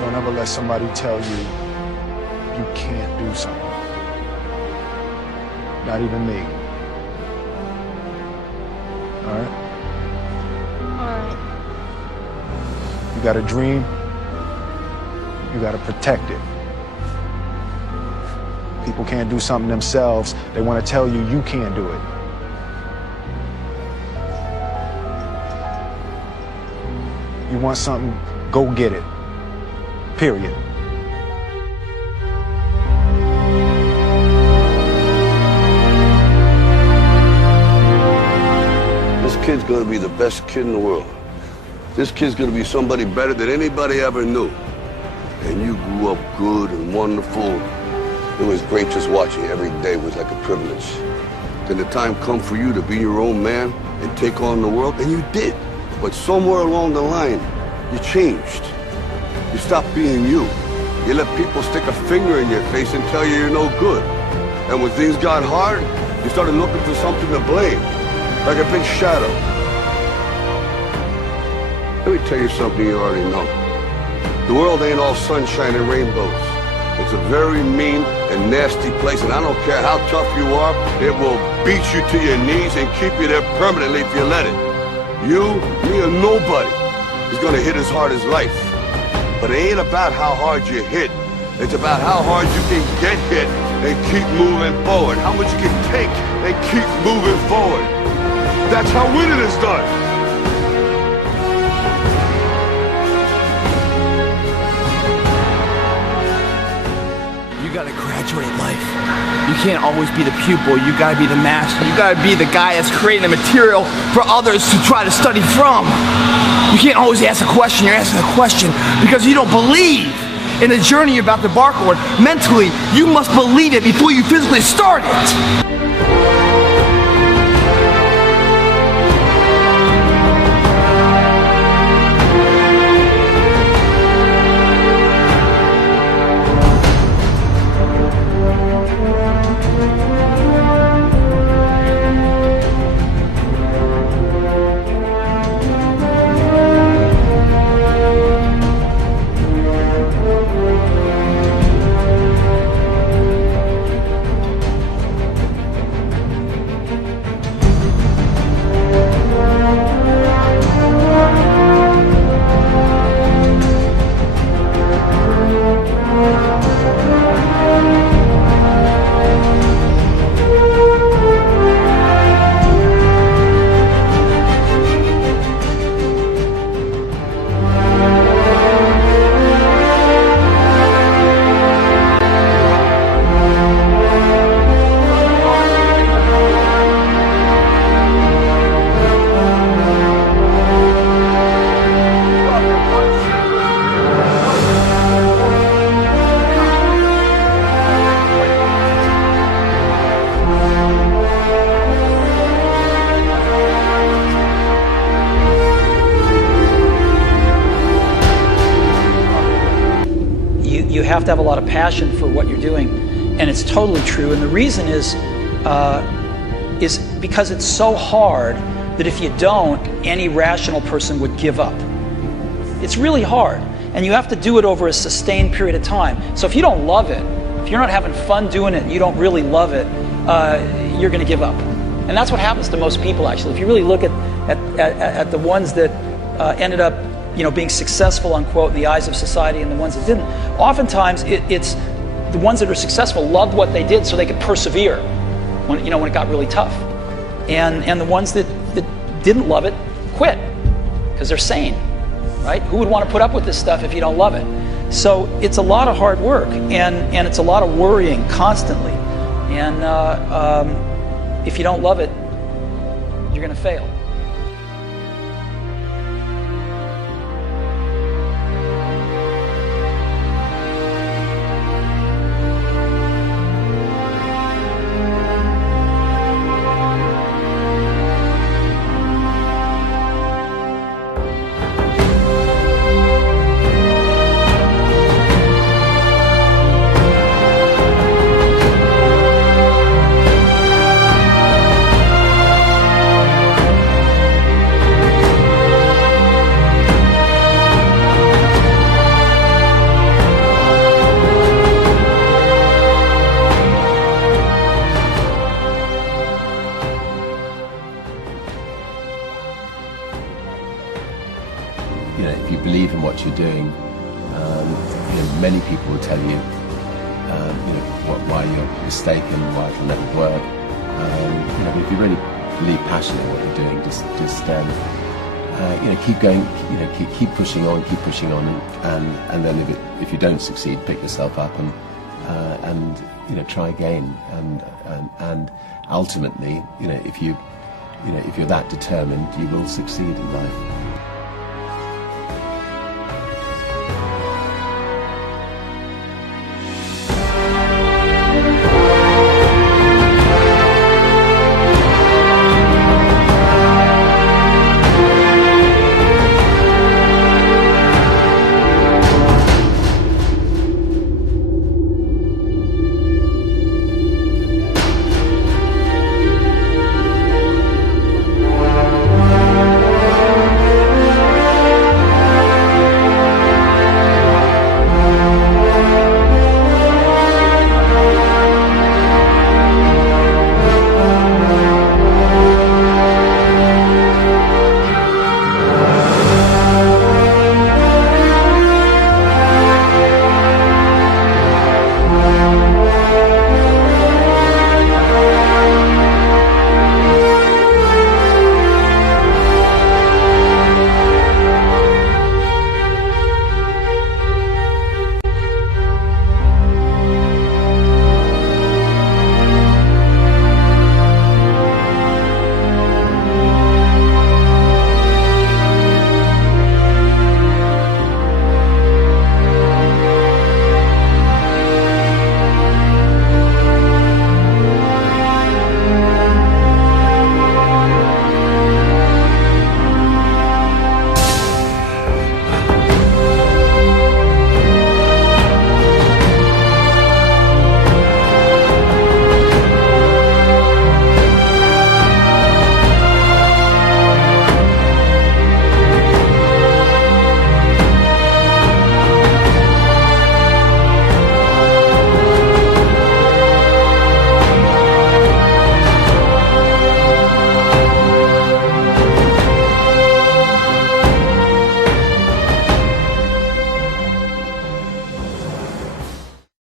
Don't ever let somebody tell you you can't do something. Not even me. All right? Alright. You got a dream, you got to protect it. People can't do something themselves. They want to tell you you can't do it. You want something, go get it. Period. This kid's gonna be the best kid in the world. This kid's gonna be somebody better than anybody ever knew. And you grew up good and wonderful. It was great just watching you. Every day was like a privilege. Then the time come for you to be your own man and take on the world, and you did. But somewhere along the line, you changed. You stopped being you. You let people stick a finger in your face and tell you you're no good. And when things got hard, you started looking for something to blame, like a big shadow. Let me tell you something you already know. The world ain't all sunshine and rainbows. It's a very mean and nasty place, and I don't care how tough you are, it will beat you to your knees and keep you there permanently if you let it. You, me, or nobody is gonna hit as hard as life. But it ain't about how hard you hit. It's about how hard you can get hit and keep moving forward. How much you can take and keep moving forward. That's how winning is done. You gotta graduate life. You can't always be the pupil, you gotta be the master. You gotta be the guy that's creating the material for others to try to study from. You can't always ask a question, you're asking a question because you don't believe in the journey you're about to embark on. Mentally, you must believe it before you physically start it. You have to have a lot of passion for what you're doing, and it's totally true. And the reason is because it's so hard that if you don't, any rational person would give up. It's really hard, and you have to do it over a sustained period of time. So if you don't love it, if you're not having fun doing it, and you don't really love it, you're going to give up. And that's what happens to most people, actually. If you really look at the ones that ended up being successful, unquote, in the eyes of society, and the ones that didn't. Oftentimes, it's the ones that are successful loved what they did so they could persevere when it got really tough. And the ones that didn't love it quit because they're sane, right? Who would want to put up with this stuff if you don't love it? So it's a lot of hard work, and it's a lot of worrying constantly. And if you don't love it, you're going to fail. Many people will tell you, why you're mistaken, why it'll never work. But if you're really believe passionate in what you're doing, just keep going, keep pushing on, and then if you don't succeed, pick yourself up and try again, and ultimately, if you're that determined, you will succeed in life.